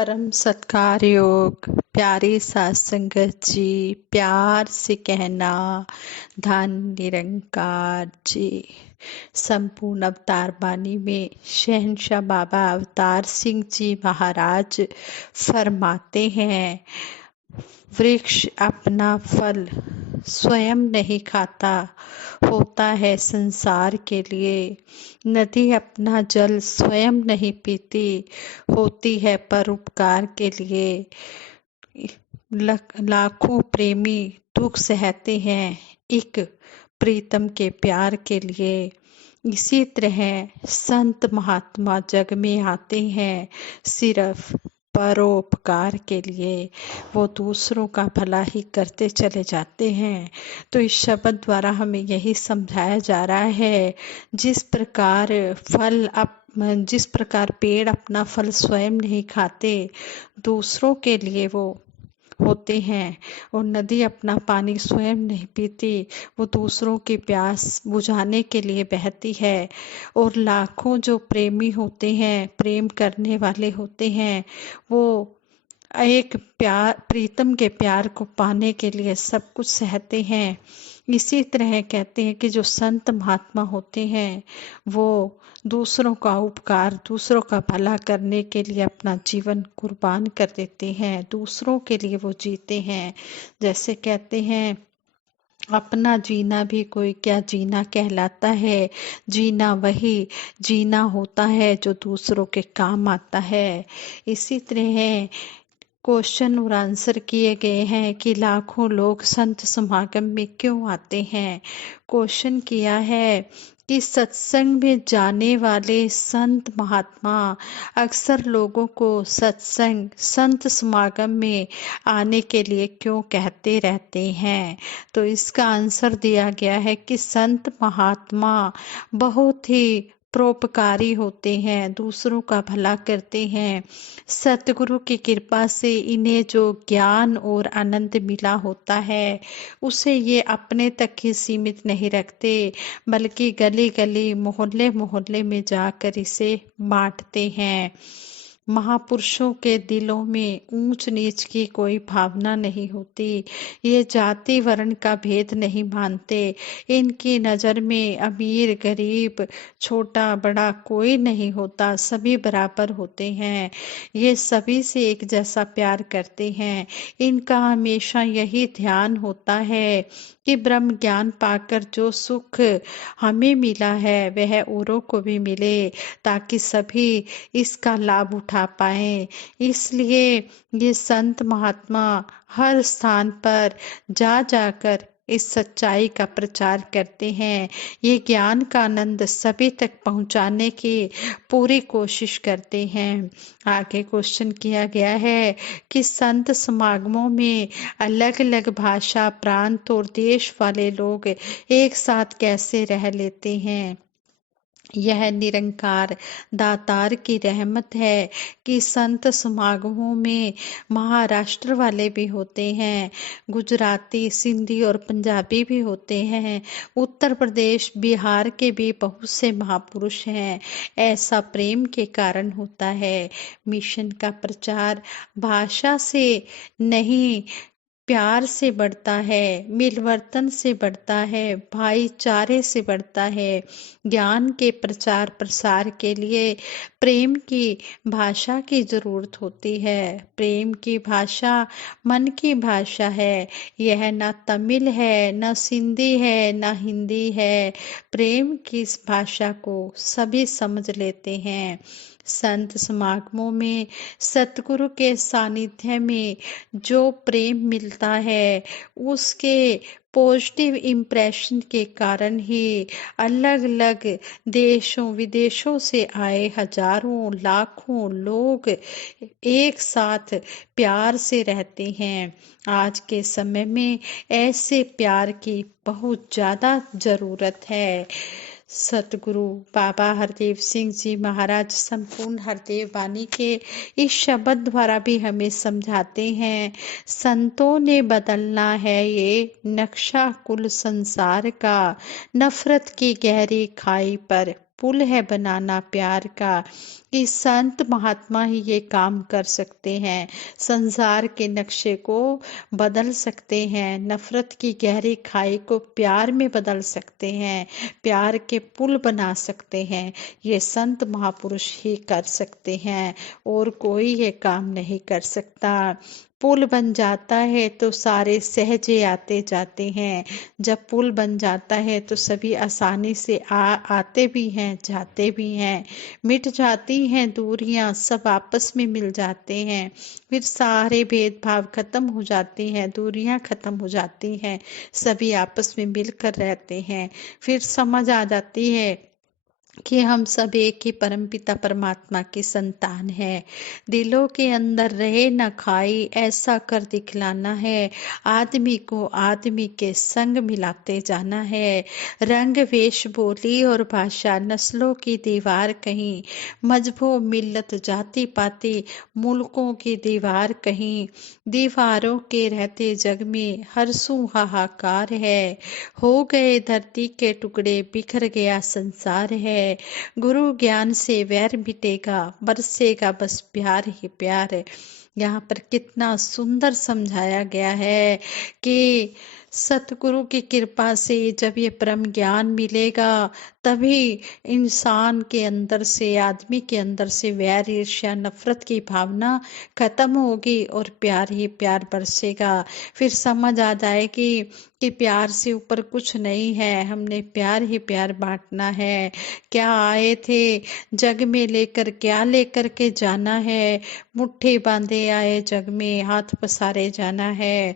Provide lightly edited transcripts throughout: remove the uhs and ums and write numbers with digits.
परम सत्कार योग प्यारी सात संगत जी, प्यार से कहना धन निरंकार जी। संपूर्ण अवतार बानी में शहंशाह बाबा अवतार सिंह जी महाराज फरमाते हैं, वृक्ष अपना फल स्वयं नहीं खाता, होता है संसार के लिए। नदी अपना जल स्वयं नहीं पीती, होती है परोपकार के लिए। लाखों प्रेमी दुख सहते हैं एक प्रीतम के प्यार के लिए। इसी तरह संत महात्मा जग में आते हैं सिर्फ परोपकार के लिए। वो दूसरों का भला ही करते चले जाते हैं। तो इस शब्द द्वारा हमें यही समझाया जा रहा है, जिस प्रकार पेड़ अपना फल स्वयं नहीं खाते, दूसरों के लिए वो होते हैं, और नदी अपना पानी स्वयं नहीं पीती, वो दूसरों की प्यास बुझाने के लिए बहती है। और लाखों जो प्रेमी होते हैं, प्रेम करने वाले होते हैं, वो एक प्रीतम के प्यार को पाने के लिए सब कुछ सहते हैं। इसी तरह कहते हैं कि जो संत महात्मा होते हैं, वो दूसरों का उपकार, दूसरों का भला करने के लिए अपना जीवन कुर्बान कर देते हैं, दूसरों के लिए वो जीते हैं। जैसे कहते हैं, अपना जीना भी कोई क्या जीना कहलाता है, जीना वही जीना होता है जो दूसरों के काम आता है। इसी तरह क्वेश्चन और आंसर किए गए हैं कि लाखों लोग संत समागम में क्यों आते हैं। क्वेश्चन किया है कि सत्संग में जाने वाले संत महात्मा अक्सर लोगों को सत्संग संत समागम में आने के लिए क्यों कहते रहते हैं। तो इसका आंसर दिया गया है कि संत महात्मा बहुत ही परोपकारी होते हैं, दूसरों का भला करते हैं। सतगुरु की कृपा से इन्हें जो ज्ञान और आनंद मिला होता है, उसे ये अपने तक ही सीमित नहीं रखते, बल्कि गली गली मोहल्ले मोहल्ले में जाकर इसे बांटते हैं। महापुरुषों के दिलों में ऊंच नीच की कोई भावना नहीं होती। ये जाति वर्ण का भेद नहीं मानते। इनकी नज़र में अमीर गरीब छोटा बड़ा कोई नहीं होता, सभी बराबर होते हैं। ये सभी से एक जैसा प्यार करते हैं। इनका हमेशा यही ध्यान होता है कि ब्रह्म ज्ञान पाकर जो सुख हमें मिला है वह औरों को भी मिले, ताकि सभी इसका लाभ उठा पाए। इसलिए ये संत महात्मा हर स्थान पर जा जाकर इस सच्चाई का प्रचार करते हैं। ये ज्ञान का आनंद सभी तक पहुंचाने की पूरी कोशिश करते हैं। आगे क्वेश्चन किया गया है कि संत समागमों में अलग अलग भाषा, प्रांत और देश वाले लोग एक साथ कैसे रह लेते हैं। यह निरंकार दातार की रहमत है कि संत समागमों में महाराष्ट्र वाले भी होते हैं, गुजराती, सिंधी और पंजाबी भी होते हैं, उत्तर प्रदेश बिहार के भी बहुत से महापुरुष हैं। ऐसा प्रेम के कारण होता है। मिशन का प्रचार भाषा से नहीं, प्यार से बढ़ता है, मिलवर्तन से बढ़ता है, भाईचारे से बढ़ता है। ज्ञान के प्रचार प्रसार के लिए प्रेम की भाषा की जरूरत होती है। प्रेम की भाषा मन की भाषा है। यह न तमिल है, न सिंधी है, न हिंदी है। प्रेम की इस भाषा को सभी समझ लेते हैं। संत समागमों में सतगुरु के सानिध्य में जो प्रेम मिलता है, उसके पॉजिटिव इम्प्रेशन के कारण ही अलग अलग देशों विदेशों से आए हजारों लाखों लोग एक साथ प्यार से रहते हैं। आज के समय में ऐसे प्यार की बहुत ज़्यादा ज़रूरत है। सतगुरु बाबा हरदेव सिंह जी महाराज संपूर्ण हरदेव वाणी के इस शब्द द्वारा भी हमें समझाते हैं, संतों ने बदलना है ये नक्शा कुल संसार का, नफरत की गहरी खाई पर पुल है बनाना प्यार का, कि संत महात्मा ही ये काम कर सकते हैं। संसार के नक्शे को बदल सकते हैं, नफरत की गहरी खाई को प्यार में बदल सकते हैं, प्यार के पुल बना सकते हैं। ये संत महापुरुष ही कर सकते हैं, और कोई ये काम नहीं कर सकता। पुल बन जाता है तो सारे सहजे आते जाते हैं। जब पुल बन जाता है तो सभी आसानी से आते भी हैं, जाते भी हैं। मिट जाती हैं दूरियां, सब आपस में मिल जाते हैं। फिर सारे भेदभाव खत्म हो जाते हैं, दूरियां खत्म हो जाती हैं, सभी आपस में मिलकर रहते हैं। फिर समझ आ जाती है कि हम सब एक ही परमपिता परमात्मा की संतान है। दिलों के अंदर रहे न खाई, ऐसा कर दिखलाना है। आदमी को आदमी के संग मिलाते जाना है। रंग वेश बोली और भाषा, नस्लों की दीवार कहीं, मजहबों मिल्लत जाति पाति, मुल्कों की दीवार कहीं। दीवारों के रहते जग में हर सू हाहाकार है। हो गए धरती के टुकड़े, बिखर गया संसार है। गुरु ज्ञान से वैर मिटेगा, बरसेगा बस प्यार ही प्यार। यहाँ पर कितना सुंदर समझाया गया है कि सतगुरु की कृपा से जब ये परम ज्ञान मिलेगा, तभी इंसान के अंदर से, आदमी के अंदर से वैर ईर्ष्या नफरत की भावना खत्म होगी और प्यार ही प्यार बरसेगा। फिर समझ आ जाएगी कि प्यार से ऊपर कुछ नहीं है, हमने प्यार ही प्यार बांटना है। क्या आए थे जग में लेकर, क्या लेकर के जाना है। मुट्ठी बांधे आए जग में, हाथ पसारे जाना है।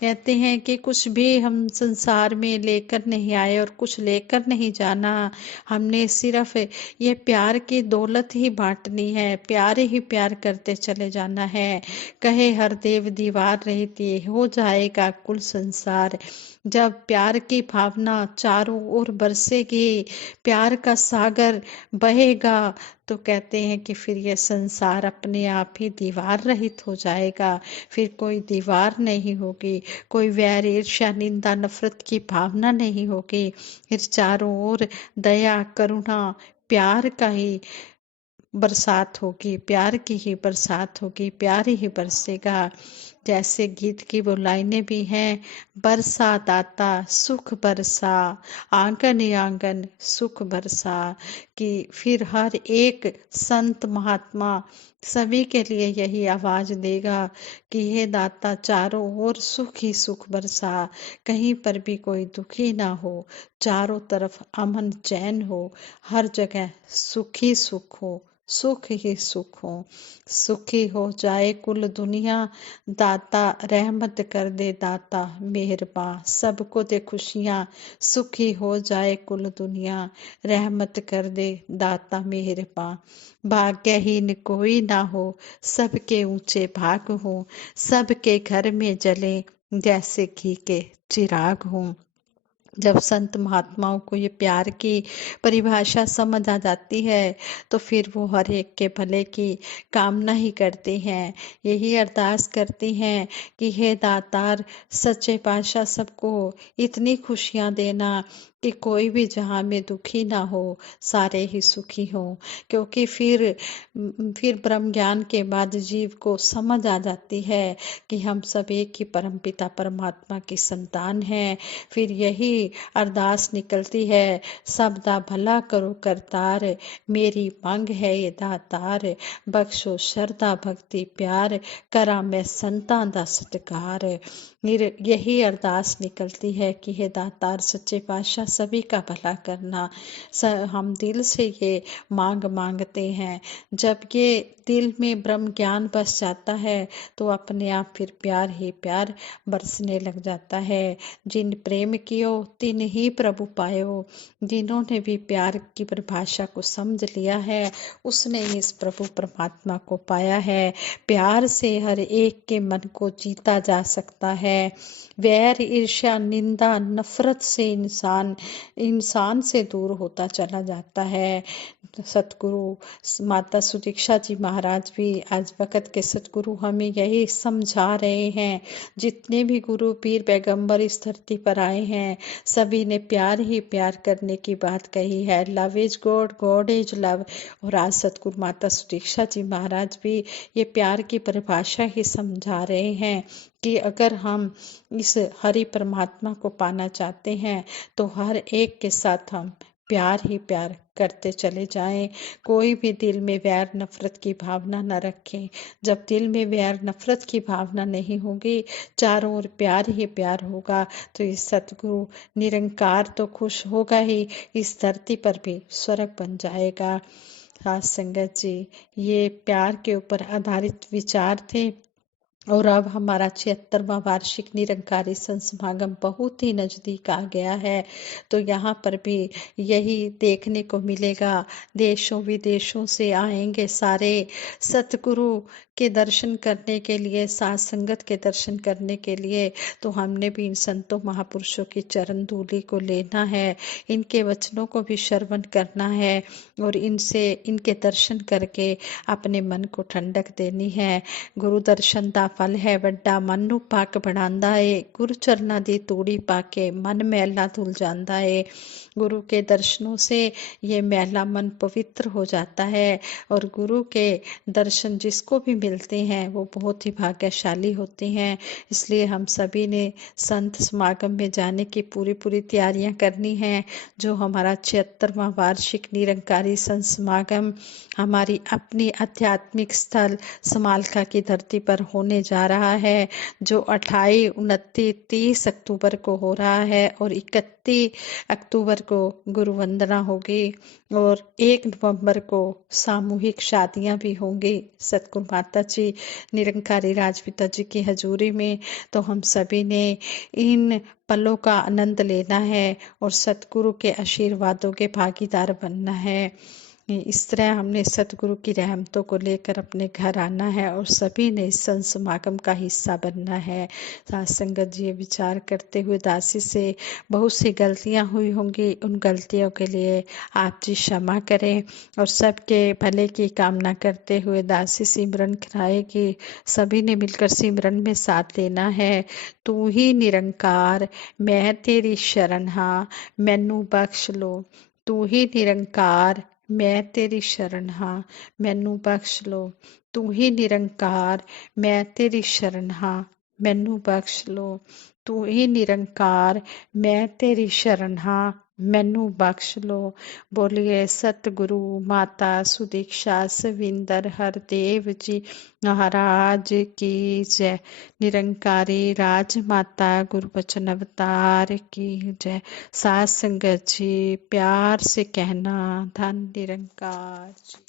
कहते हैं कि कुछ भी हम संसार में लेकर नहीं आए और कुछ लेकर नहीं जाना। हमने सिर्फ ये प्यार की दौलत ही बांटनी है, प्यार ही प्यार करते चले जाना है। कहे हर देव दीवार रहती, हो जाएगा कुल संसार। जब प्यार की भावना चारों ओर बरसेगी, प्यार का सागर बहेगा, तो कहते हैं कि फिर ये संसार अपने आप ही दीवार रहित हो जाएगा। फिर कोई दीवार नहीं होगी, कोई वैर ईर्ष्या निंदा नफरत की भावना नहीं होगी। फिर चारों ओर दया करुणा प्यार का ही बरसात होगी, प्यार की ही बरसात होगी, प्यार ही बरसेगा। जैसे गीत की वो लाइनें भी हैं, बरसात आता सुख बरसा, आंगन आंगन सुख बरसा। कि फिर हर एक संत महात्मा सभी के लिए यही आवाज देगा कि हे दाता चारों ओर सुख ही सुख बरसा, कहीं पर भी कोई दुखी ना हो, चारों तरफ अमन चैन हो, हर जगह सुख ही सुख हो, सुख ही सुख हो। सुखी हो जाए कुल दुनिया, दाता रहमत कर दे दाता मेहरबान, सबको दे खुशियाँ। सुखी हो जाए कुल दुनिया, रहमत कर दे दाता मेहरबान। भाग्यहीन कोई ना हो, सबके ऊंचे भाग हो, सबके घर में जले जैसे घी के चिराग हों। जब संत महात्माओं को ये प्यार की परिभाषा समझ आ जाती है, तो फिर वो हर एक के भले की कामना ही करते हैं। यही अरदास करती हैं कि हे दातार सच्चे पातशाह सबको इतनी खुशियां देना कि कोई भी जहां में दुखी ना हो, सारे ही सुखी हो। क्योंकि फिर ब्रह्म ज्ञान के बाद जीव को समझ आ जाती है कि हम सब एक ही परमपिता परमात्मा की संतान हैं। फिर यही अरदास निकलती है, सब दा भला करो करतार, मेरी मांग है ये दातार, बख्शो श्रद्धा भक्ति प्यार, करा मैं संतां दा सत्कार। यही अरदास निकलती है कि हे दातार सच्चे पातशाह सभी का भला करना। हम दिल से ये मांग मांगते हैं। जब ये दिल में ब्रह्म ज्ञान बस जाता है, तो अपने आप फिर प्यार ही प्यार बरसने लग जाता है। जिन प्रेम कियो तिन ही प्रभु पायो। जिन्होंने भी प्यार की परिभाषा को समझ लिया है, उसने ही इस प्रभु परमात्मा को पाया है। प्यार से हर एक के मन को जीता जा सकता है। वैर ईर्ष्या निंदा नफरत से इंसान इंसान से दूर होता चला जाता है। सतगुरु माता सुदीक्षा जी महाराज भी आज वक़्त के सतगुरु हमें यही समझा रहे हैं। जितने भी गुरु पीर पैगंबर इस धरती पर आए हैं, सभी ने प्यार ही प्यार करने की बात कही है। Love is God, God is love. और आज सतगुरु माता सुदीक्षा जी महाराज भी ये प्यार की परिभाषा ही समझा रहे हैं कि अगर हम इस हरि परमात्मा को पाना चाहते हैं तो हर एक के साथ हम प्यार ही प्यार करते चले जाएं। कोई भी दिल में वैर नफरत की भावना न रखें। जब दिल में वैर नफरत की भावना नहीं होगी, चारों ओर प्यार ही प्यार होगा, तो इस सतगुरु निरंकार तो खुश होगा ही, इस धरती पर भी स्वर्ग बन जाएगा। साथ संगत जी, ये प्यार के ऊपर आधारित विचार थे। और अब हमारा 76वां वार्षिक निरंकारी संसमागम बहुत ही नजदीक आ गया है, तो यहाँ पर भी यही देखने को मिलेगा। देशों विदेशों से आएंगे सारे सतगुरु के दर्शन करने के लिए, साथ संगत के दर्शन करने के लिए। तो हमने भी इन संतों महापुरुषों की चरण धूलि को लेना है, इनके वचनों को भी श्रवण करना है और इनसे इनके दर्शन करके अपने मन को ठंडक देनी है। गुरु दर्शन दा फल है ਵੱਡਾ ਮਨ ਨੂੰ ਪਾਕ ਬਣਾਉਂਦਾ ਏ। गुरु चरना दी तूड़ी पाके मन मैला धुल जाता है। गुरु के दर्शनों से ये मैला मन पवित्र हो जाता है और गुरु के दर्शन जिसको भी मिलते हैं वो बहुत ही भाग्यशाली होते हैं। इसलिए हम सभी ने संत समागम में जाने की पूरी तैयारियां करनी है। जो हमारा 76वां वार्षिक निरंकारी संत समागम हमारी अपनी आध्यात्मिक स्थल समालखा की धरती पर होने जा रहा है, जो 28, 29, 30 अक्टूबर को हो रहा है और 31 अक्टूबर को गुरु वंदना होगी और 1 नवंबर को सामूहिक शादियां भी होंगी सतगुरु माता जी निरंकारी राजपिता जी की हजूरी में। तो हम सभी ने इन पलों का आनंद लेना है और सतगुरु के आशीर्वादों के भागीदार बनना है। इस तरह हमने सतगुरु की रहमतों को लेकर अपने घर आना है और सभी ने इस संत समागम का हिस्सा बनना है। साथ संगत जी विचार करते हुए दासी से बहुत सी गलतियां हुई होंगी, उन गलतियों के लिए आप जी क्षमा करें और सबके भले की कामना करते हुए दासी सिमरन कराएगी। सभी ने मिलकर सिमरन में साथ लेना है। तू ही निरंकार मैं तेरी शरण हाँ, मैनू बख्श लो। तू ही निरंकार मैं तेरी शरण हाँ, मैनू बख्श लो। तू ही निरंकार मैं तेरी शरण हाँ, मैनू बख्श लो। तू ही निरंकार मैं तेरी शरण हाँ, मैनू बख्श लो। बोलिए सतगुरु माता सुदीक्षा सविंदर हरदेव जी महाराज की जय। निरंकारी राजमाता गुरुबचन अवतार की जय। साथ संगत जी प्यार से कहना धन निरंकार जी।